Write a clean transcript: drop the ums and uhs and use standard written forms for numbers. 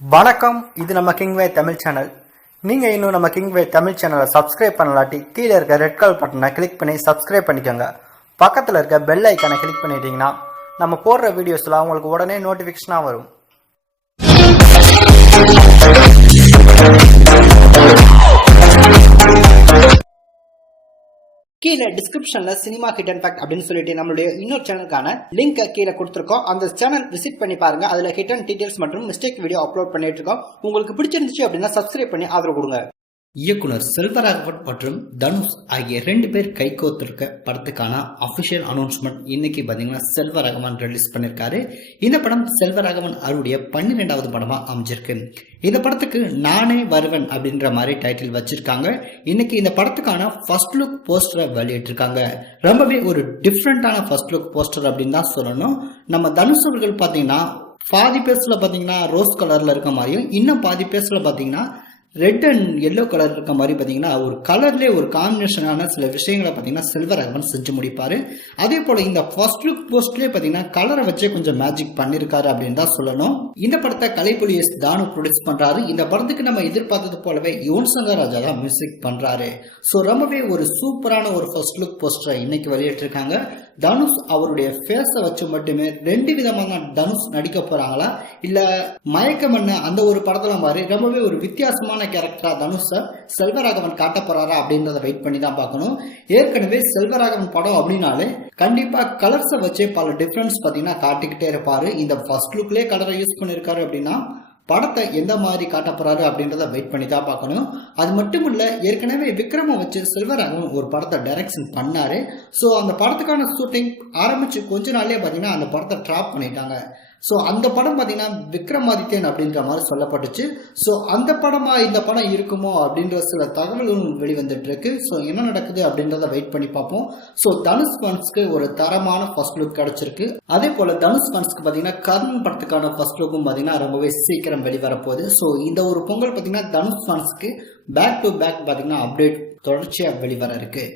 வணக்கம். இது நம்ம கிங்வே தமிழ் சேனல். நீங்கள் இன்னும் நம்ம கிங்வே தமிழ் சேனலை சப்ஸ்கிரைப் பண்ணலாட்டி கீழே இருக்க ரெட் கலர் பட்டனை கிளிக் பண்ணி சப்ஸ்கிரைப் பண்ணிக்கோங்க. பக்கத்தில் இருக்க பெல் ஐக்கானை கிளிக் பண்ணிட்டீங்கன்னா நம்ம போடுற வீடியோஸ்லாம் உங்களுக்கு உடனே நோட்டிஃபிகேஷனாக வரும். கீழே டிஸ்கிரிப்ஷன்ல சினிமா ஹிடன் ஃபேக்ட் அப்படின்னு சொல்லிட்டு நம்மளுடைய இன்னொரு சேனலுக்கான லிங்க் கீழே கொடுத்துருக்கோம். அந்த சேனல் விசிட் பண்ணி பாருங்க. அதுல ஹிடன் டீடைல்ஸ் மற்றும் மிஸ்டேக் வீடியோ அப்லோட் பண்ணிட்டு இருக்கோம். உங்களுக்கு பிடிச்சிருந்துச்சு அப்படின்னா சப்ஸ்கிரைப் பண்ணி ஆதரவு கொடுங்க. இயக்குனர் செல்வராகவன் மற்றும் தனுஷ் ஆகிய 2 பேர் கைகோத்திருக்க படத்துக்கான அபிஷியல் அனௌன்ஸ்மெண்ட் இன்னைக்கு பாத்தீங்கன்னா செல்வராகவன் ரிலீஸ் பண்ணிருக்காரு. இந்த படம் செல்வராகவன் அவருடைய 12வது படமா அமைஞ்சிருக்கு. இந்த படத்துக்கு நானே வருவன் அப்படின்ற மாதிரி டைட்டில் வச்சிருக்காங்க. இன்னைக்கு இந்த படத்துக்கான ஃபர்ஸ்ட் லுக் போஸ்டரை வெளியிட்டிருக்காங்க. ரொம்பவே ஒரு டிஃப்ரெண்டான ஃபர்ஸ்ட் லுக் போஸ்டர் அப்படின்னு தான் சொல்லணும். நம்ம தனுஷ் அவர்கள் பாத்தீங்கன்னா பாதி பேஸ்ல பாத்தீங்கன்னா ரோஸ் கலர்ல இருக்க மாதிரியும், இன்னும் பாதி பேஸ்ல பாத்தீங்கன்னா ரெட் அண்ட் எல்லோ கலர் இருக்க மாதிரி பார்த்தீங்கன்னா ஒரு கலர்லேயே ஒரு காம்பினேஷனான சில விஷயங்களை பார்த்தீங்கன்னா செல்வராகவன் செஞ்சு முடிப்பாரு. அதே போல இந்த ஃபர்ஸ்ட் லுக் போஸ்ட்லேயே பார்த்தீங்கன்னா கலரை வச்சே கொஞ்சம் மேஜிக் பண்ணியிருக்காரு அப்படின்னு தான் சொல்லணும். இந்த படத்தை கலைப்புலி எஸ் தானு ப்ரொடியூஸ் பண்றாரு. இந்த படத்துக்கு நம்ம எதிர்பார்த்தது போலவே யுவன் சங்கர் ராஜா தான் மியூசிக் பண்றாரு. ஸோ ரொம்பவே ஒரு சூப்பரான ஒரு ஃபர்ஸ்ட் லுக் போஸ்டரை இன்னைக்கு வெளியிட்டிருக்காங்க. தனுஷ் அவருடைய ஃபேஸை வச்சு மட்டுமே 2 விதமான தனுஷ் நடிக்க போறாங்களா, இல்ல மயக்கமண்ண அந்த ஒரு படத்துல மாதிரி ரொம்பவே ஒரு வித்தியாசமான கேரக்டரா தனுஷ செல்வராகவன் காட்ட போறாரா அப்படின்றத வெயிட் பண்ணி தான் பார்க்கணும். ஏற்கனவே செல்வராகவன் படம் அப்படின்னாலே கண்டிப்பா கலர்ஸை வச்சே பல டிஃபரன்ஸ் பாத்தீங்கன்னா காட்டிக்கிட்டே இருப்பாரு. இந்த ஃபர்ஸ்ட் லுக்லேயே கலரை யூஸ் பண்ணிருக்காரு அப்படின்னா படத்தை எந்த மாதிரி காட்ட போறாரு அப்படின்றத வெயிட் பண்ணி தான் பார்க்கணும். அது மட்டும் இல்ல, ஏற்கனவே விக்ரம வச்சு செல்வராகவன் ஒரு படத்தை டைரக்ஷன் பண்ணாரு. ஸோ அந்த படத்துக்கான ஷூட்டிங் ஆரம்பிச்சு கொஞ்ச நாள்லயே பார்த்தீங்கன்னா அந்த படத்தை ட்ராப் பண்ணிட்டாங்க. ஸோ அந்த படம் பார்த்தீங்கன்னா விக்ரமாதித்யன் அப்படின்ற மாதிரி சொல்லப்பட்டுச்சு. ஸோ அந்த படமா இந்த படம் இருக்குமோ அப்படின்ற சில தகவல்களும் வெளிவந்துட்டு இருக்கு. ஸோ என்ன நடக்குது அப்படின்றத வெயிட் பண்ணி பார்ப்போம். ஸோ தனுஷ் ஃபன்ஸ்க்கு ஒரு தரமான ஃபர்ஸ்ட் லுக் கிடைச்சிருக்கு. அதே போல தனுஷ் ஃபன்ஸ்க்கு பார்த்தீங்கன்னா கர்ணன் படத்துக்கான ஃபர்ஸ்ட் லுக்கும் பார்த்தீங்கன்னா ரொம்பவே சீக்கிரம் வெளிவரப்போகுது. ஸோ இந்த ஒரு பொங்கல் பார்த்தீங்கன்னா தனுஷ் ஃபன்ஸ்க்கு பேக் டு பேக் பார்த்தீங்கன்னா அப்டேட் தொடர்ச்சியாக வெளிவர இருக்கு.